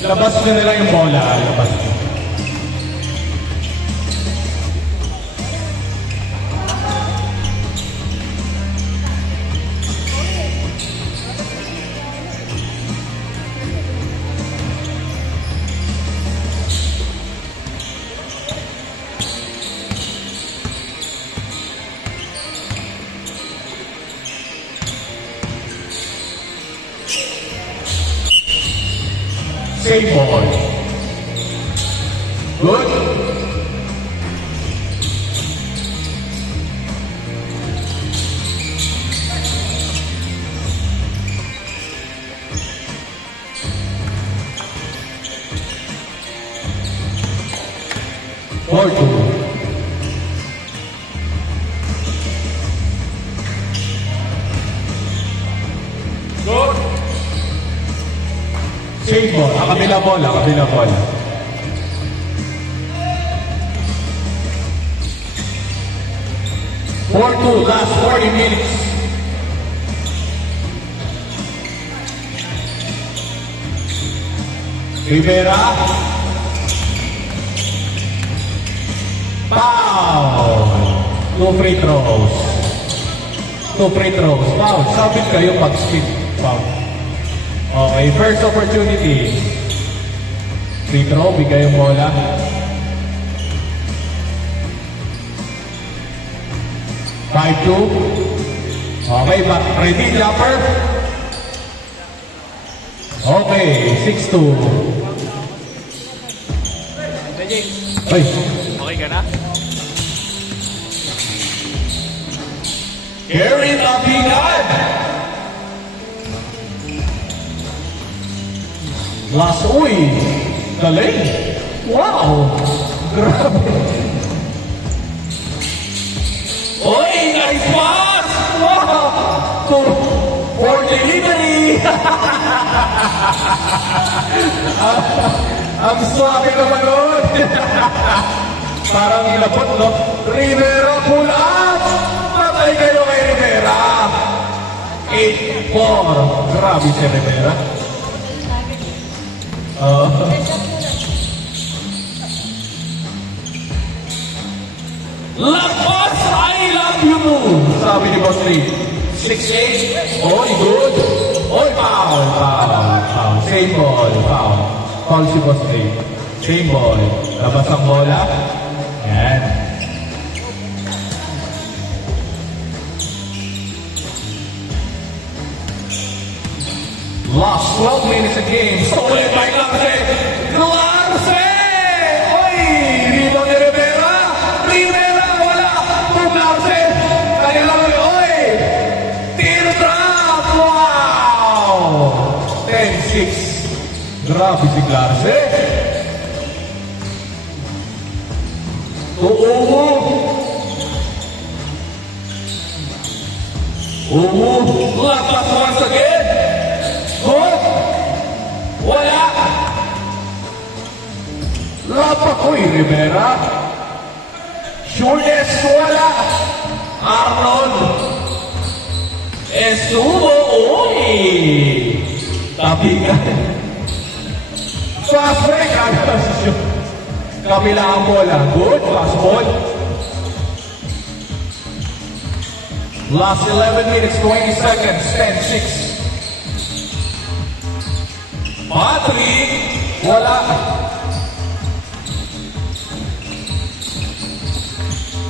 Labas nyo na lang yung bola. Labas nyo. Save ball. Good. Ball 2. Good. Save ball. Kabila bola. Kabila bola. For 2. Last 40 minutes. Rivera. Foul. 2 free throws. 2 free throws. Foul. Sabit kayo pag-spin. Foul. Okay, first opportunity. Free throw, bigay yung bola. Five, 2. Okay, back. Ready, jumper? Okay, 6-2. Ay. Okay ka na? Gary Lapinad. Last, uy, galing. Wow, grabe. Uy, nice pass. Wow, for delivery. Ang swabe naman nun. Parang ilapot, no? Rivera pull up. Patay kayo kay Rivera. 8-4. Grabe si Rivera. Lapas, I love you. Sabi ni Boss Lee. 6-8. Oy, good. Oy, foul. Same ball, foul. Foul si Boss Lee. Same ball. Labas ang bola. Yan. Last 12 minutes of game. Stolen by Clarce. Clarce! Oy! Rebound ni Rivera. Rivera, wala. To Clarce. Kaya lang, oy! Tiro drop! Wow! 10-6. Grabe si Clarce. Lapas once again. Good. Wala. Lapak. Uy, Rivera. Shortest. Wala. Arnold. Estuvo. Uy. Tabigan. Fast break. Kabila ang bola. Good. Fast ball. Last 11 minutes, 20 seconds. 10-6. Patrick. Wala.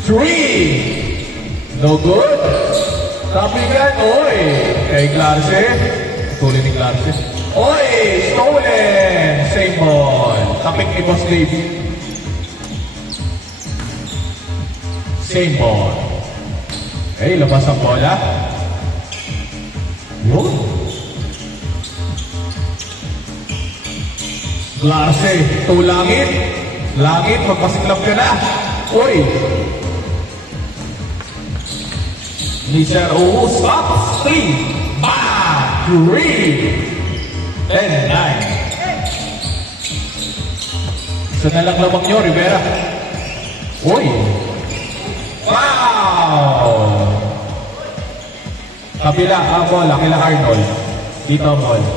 3. No good. Tabigan. Oy. Kay Clarce. Tuloy ni Clarce. Oy. Stolen. Same ball. Tapik ni Boss Dave. Same ball. Okay, labas ang bola. Yun. Clarce. Langit. Langit. Magpasiklap ka na. Uy. Nisha Roo. Stop. 3. Back. 3. 10-9. Isa na lang lamang nyo, Rivera. Uy. Wow! Kabila ang bola, kila Arnold. Dito ang bola.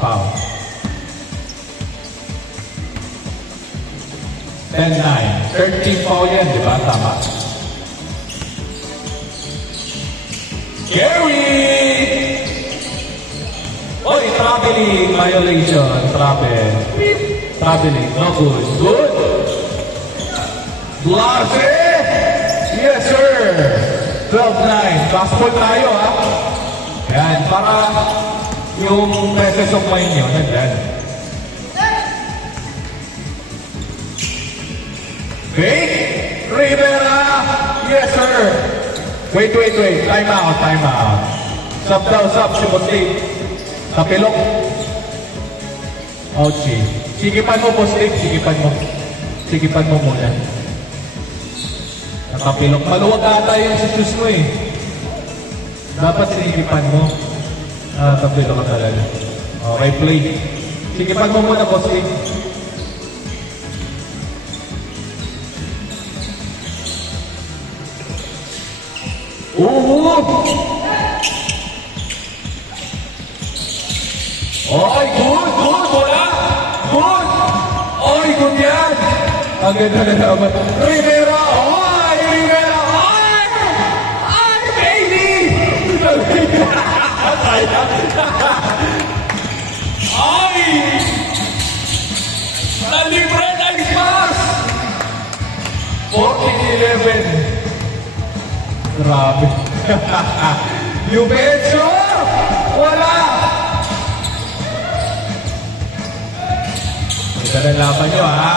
Wow. 10-9. Third team foul yan, di ba? Tama. Gary! Oy, traveling violation. Traveling. No good. Good. Blase! Yes, sir. 12-9. Gospel tayo, ha? Yan, para yung message of mind nyo, nandiyan. Okay? Rivera! Yes, sir. Wait. Time out. Sub daw, si Bosley. Kapilok. Ouchie. Sigipan mo, Bosley. Sigipan mo muna. Nakapilok. Maluwag ata yung situs mo eh. Dapat sinigipan mo. Kapilok ka talaga. Okay, play. Sigipan mo muna, Bosley. Oy, good, wala. Good. Oy, good yan. Ang ganda na naman. Rivera, baby. Nalibre na yung pass. 14-11. Grabe. Yubenso! Wala! Ito na laban nyo, ha?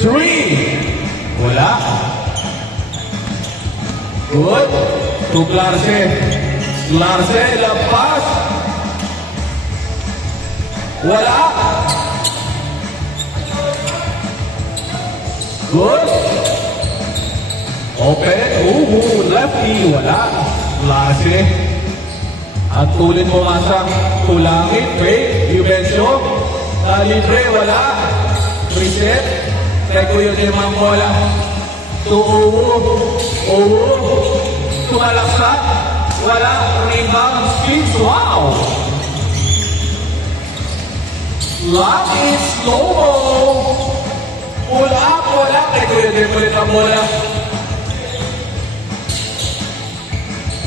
Three! Wala! Good! To Clarce. Clarce, lampas! Wala! Good. Open. Lefty. Wala. Klase. At tulin mo nga sa tulangin. Wait. Yubencio. Libre. Wala. Reset. Teko yun yung mga bola. Tumalaksak. Wala. Rebound. Spins. Wow. Lock is slow-mo. Wala. Teko yun yung ulit ang bola.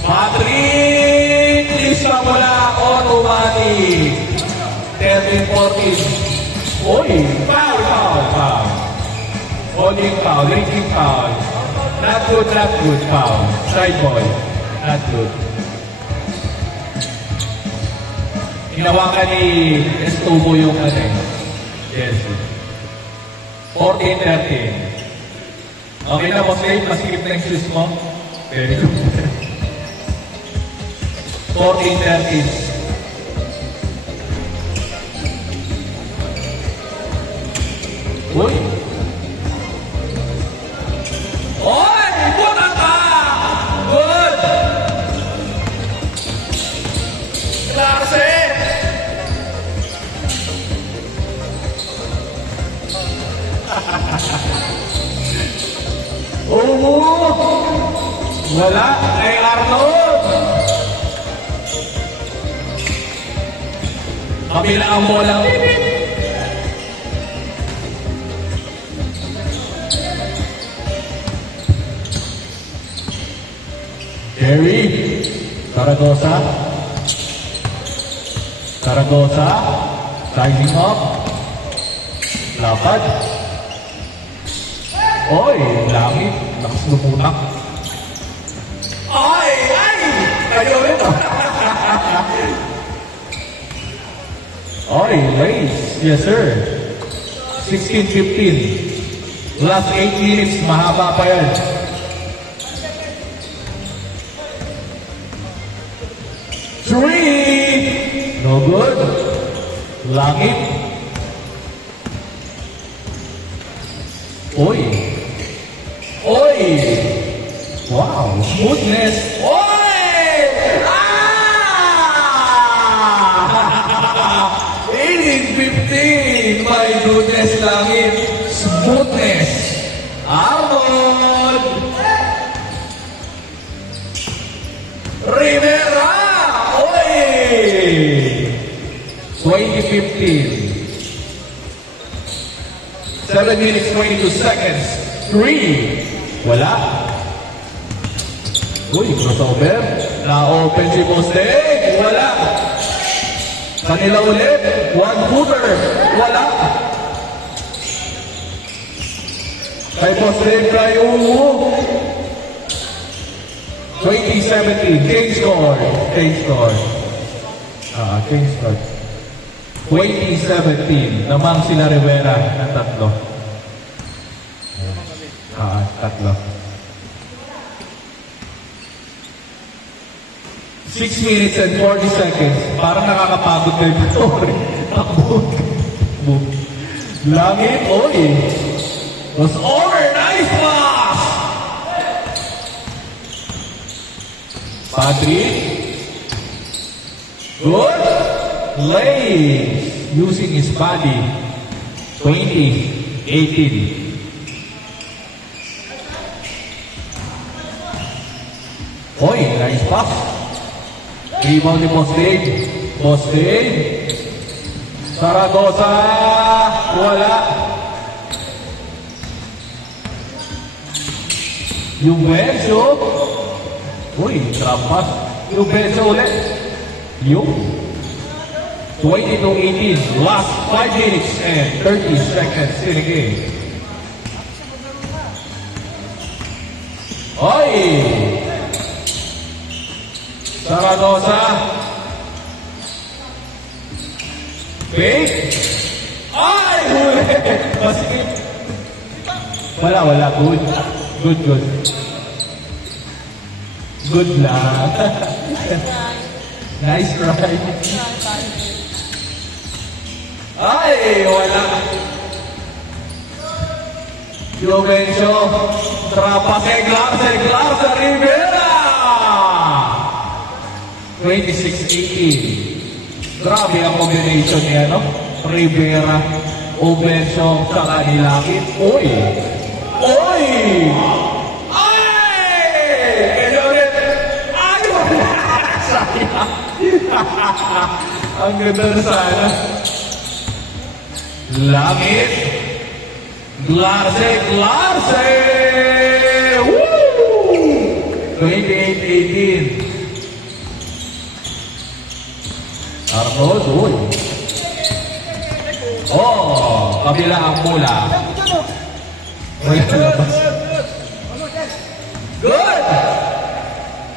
Patrick. Lista mo na. Automatic. 13-14. Oy. Foul. Holding foul. Drinking foul. Not good. Foul. Side ball. Not good. Hinawakan ni Estubo yung yes. 14-13. Okay na, boss Dave. Masikip na yung shoes mo. Very good. 14-13. Uy! Oy! Buta ka! Good! Klase! Wala kay Arnold. Kabila ang bola. Gary. Zaragoza. Rising up. Lapad. Oy, langit. Lakas lumunak. Ay! Kayo rin. Oy, race. Yes, sir. 16-15. Last 8 minutes. Mahaba pa yan. Three! No good. Langit. Oy! Wow! Smoothness! Oy! 18-15! My goodness, langit! Smoothness! Arnold! Rivera! 20-15. 7 minutes, 22 seconds. 3. Wala. Uy, crossover. Na-open si Bossdeng. Wala. Kanila ulit. One-footer. Wala. Kay Bossdeng, kay Uwu. 20-17. Change score. Change score. Change score. 20-17. Namang sila Rivera ng tatlo. Tatlo. 6 minutes and 40 seconds. Parang nakakapagod na ito. Takbo. Langit. Oy. Was over. Nice pass. Patrick. Good. Lays. Using his body. 20-18. Oy, nice pass. Rebound ni Bossdeng. Bossdeng. Zaragoza. Wala. Yung Benzo. Uy, trap pass. Yung Benzo ulit. Yung 22-18. Last 5 minutes and 30 seconds in the game. Oy! Zaragoza. Fake. Ay! Huli! Wala. Good. Good lang. Nice try. Ay! Wala. Jovencio. Trapa Seglar Rivera. 26-18. Grabe ang combination niya, no? Rivera, Obencio, saka nilakit. Uy! Ay! Kaya ulit. Ay! Sayang. Ang ganda na sana. Langit. Glarse! Woo! 28-18. Arnold, uy. Kabila ang mula. Good!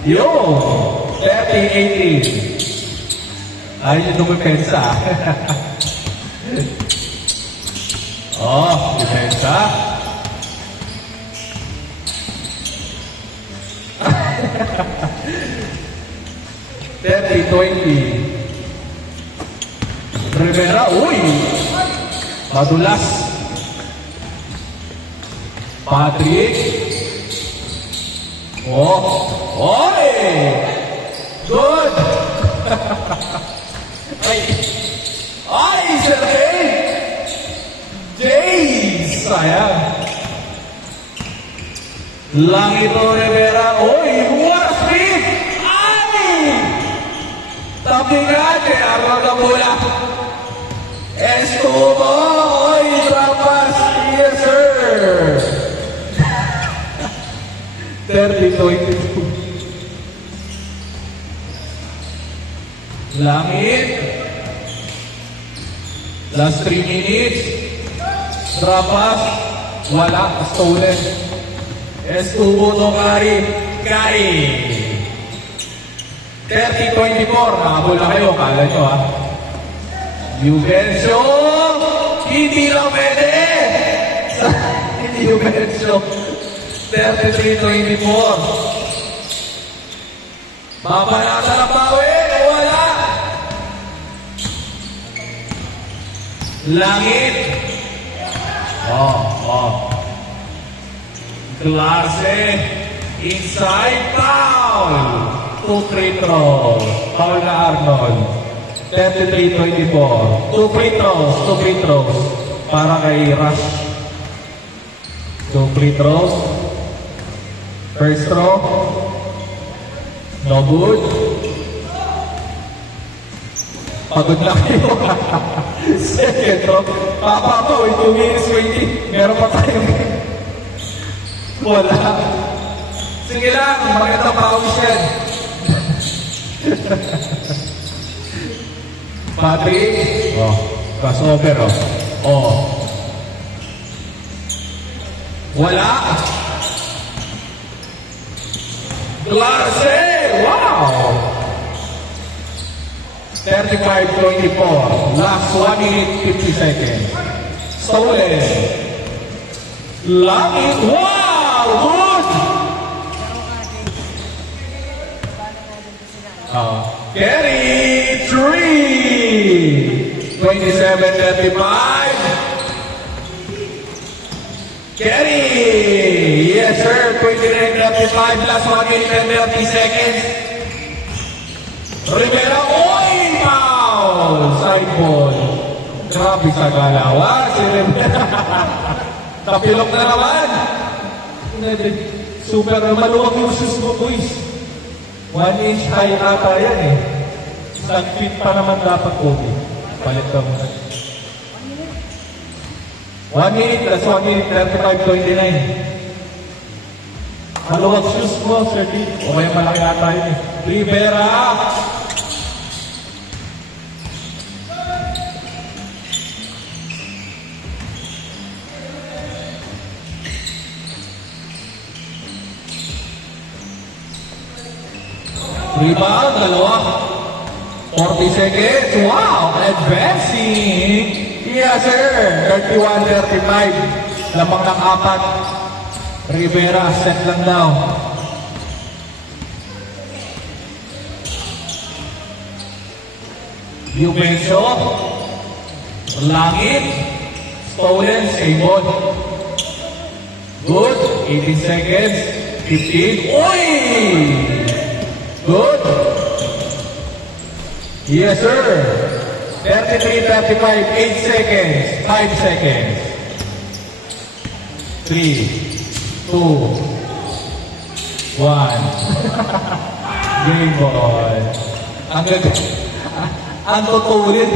Yo! 30-18. Ayun yung dumipensa. Depensa. Rivera, uy! Madulas. Patrick. Oy! Good! Ay, Sergey! Jays! Sayang. Langito Rivera, uy! What a speed! Ay! Tapi nga, Arnold ang bola. Estuvo! Oy! Trapas! Yes, sir! 30-22. Langit. Last 3 minutes. Trapas. Wala. Stolen. Estuvo no Kari. 30-24. Nakabula kayo. Kala nyo ha. Juvencio. Hindi lang pwede. Hindi Juvencio. 33-24. Babanata na bawi. Wala. Langit. Glarse. Inside foul. 2 free throws. Foul na Arnold. 33-24. 2 free throws. Para kay Rush. 2 free throws. First throw. No good. Pagod na kayo. Second round. Papa pa, 2 minutes waiting. Meron pa tayo. Wala. Sige lang, magandang pawis yan. Patrick. Oh, crossover oh. Oh. Wala. Clarce! Wow! 35-24. Last 1 minute, 50 seconds. Stolen. Langit. Wow! Good! Carry 3. 27-35. Carry! Yes, sir. 29-35. Last 1 minute and 30 seconds. Rivera. Oy! Foul! Side ball. Grabe sa galawa. Si Rivera. Tapilok na naman. Super maluwag yung shoes mo, boys. 1 inch high ata yan eh. 1 feet pa naman dapat po. Palit ka muna. 1 minute plus 1 minute, 35-29. Maluwag shoes mo, Sir D. O kaya malaki ata yun eh. Rivera! Rebound, dalawa. 40 seconds. Wow! Advancing. Yes, sir. 31-35. Lamang ng 4. Rivera, set lang daw. Yubencio. Langit. Stolen. Same ball. Good. 18 seconds. 15. Oy! Good. Yes, sir. 33-35. 8 seconds. 5 seconds. 3, 2, 1. Game ball. Ang tutulid.